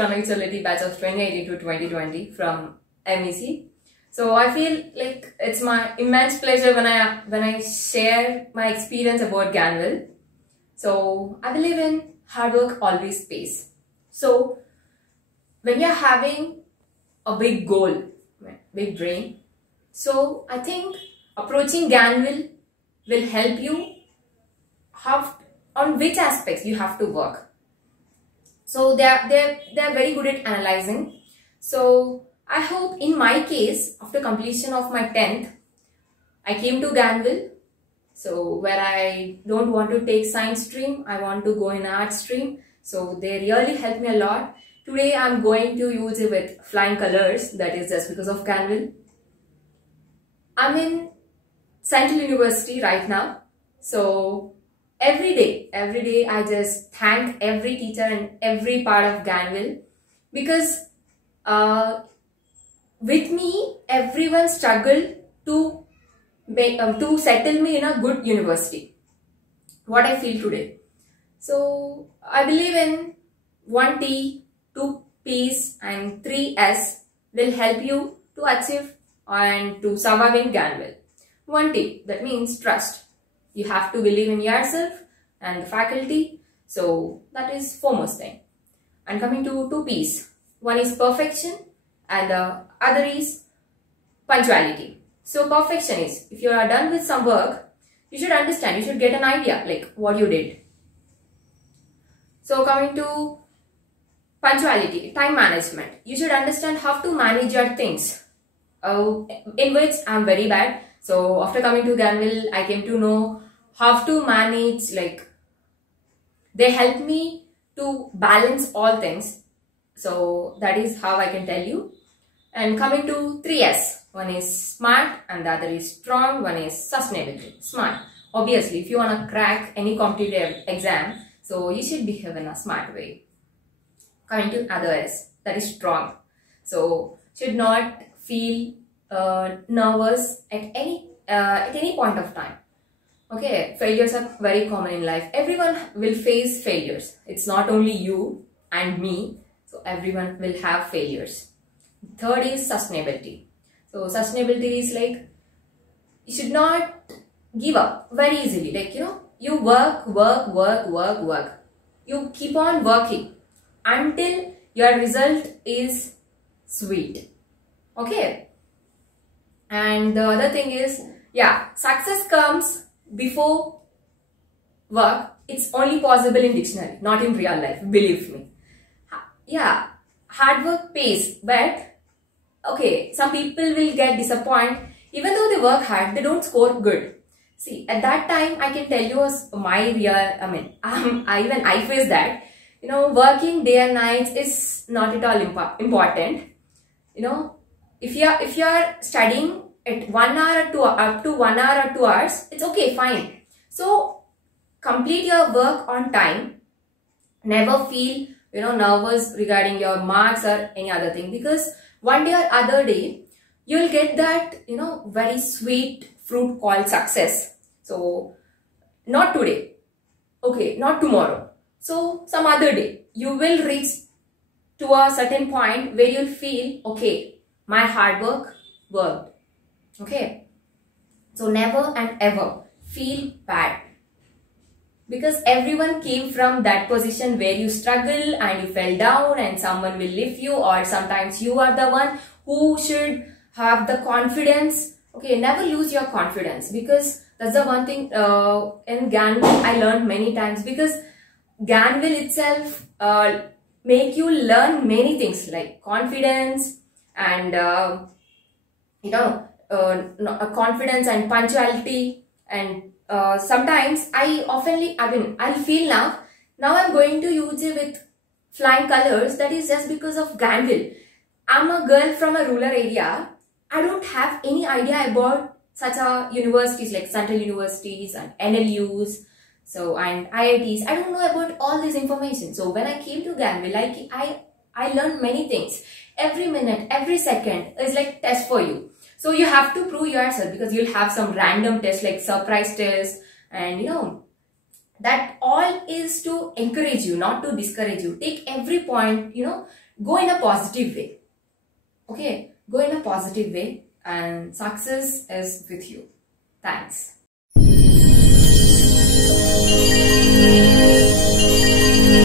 Pranay Choleti batch of 2018 to 2020 from MEC. So I feel like it's my immense pleasure when I share my experience about Ganville. So I believe in hard work always pays. So when you're having a big goal, big dream, so I think approaching Ganville will help you have on which aspects you have to work. So they're very good at analyzing. So I hope in my case, after completion of my 10th, I came to Ganville. So where I don't want to take science stream, I want to go in art stream. So they really helped me a lot. Today I'm going to use it with flying colors. That is just because of Ganville. I'm in Central University right now. So every day I just thank every teacher and every part of Ganville, because with me everyone struggled to settle me in a good university, what I feel today. So I believe in 1T, 2 P's and 3 S will help you to achieve and to survive in Ganville. 1T, that means trust. You have to believe in yourself and the faculty. So that is foremost thing. And coming to 2 P's, one is perfection and the other is punctuality. So perfection is, if you are done with some work, you should understand, you should get an idea like what you did. So coming to punctuality, time management, you should understand how to manage your things, in which I am very bad. So after coming to Ganville, I came to know how to manage, like they help me to balance all things. So that is how I can tell you. And coming to 3S, one is smart and the other is strong, one is sustainability. Smart, obviously if you want to crack any competitive exam, so you should behave in a smart way. Coming to other S, that is strong. So should not feel nervous at any point of time. Okay, failures are very common in life. Everyone will face failures. It's not only you and me. So everyone will have failures. Third is sustainability. So sustainability is like, you should not give up very easily. Like, you work. You keep on working until your result is sweet. Okay. And the other thing is, success comes before work. It's only possible in dictionary, not in real life, believe me. Hard work pays, but okay, some people will get disappointed. Even though they work hard, they don't score good. See, at that time, I can tell you my real, I face that. Working day and nights is not at all important. If you are studying at 1 hour or 2 up to 1 hour or 2 hours, it's okay, fine. So complete your work on time. Never feel nervous regarding your marks or any other thing, because one day or other day you'll get that very sweet fruit called success. So not today, okay, not tomorrow, so some other day you will reach to a certain point where you'll feel, okay, my hard work worked. Okay, so never and ever feel bad, because everyone came from that position where you struggle and you fell down and someone will lift you, or sometimes you are the one who should have the confidence. Okay, never lose your confidence, because that's the one thing in Ganville I learned many times, because Ganville itself make you learn many things like confidence and confidence and punctuality. And sometimes I'll feel now I'm going to use it with flying colors. That is just because of Ganville. I'm a girl from a rural area. I don't have any idea about such universities like Central Universities and NLUs, and IITs. I don't know about all this information. So when I came to Ganville, I learned many things. Every minute, every second is like test for you. So you have to prove yourself, because you'll have some random tests like surprise tests, and that all is to encourage you, not to discourage you. Take every point, go in a positive way. Okay, go in a positive way and success is with you. Thanks.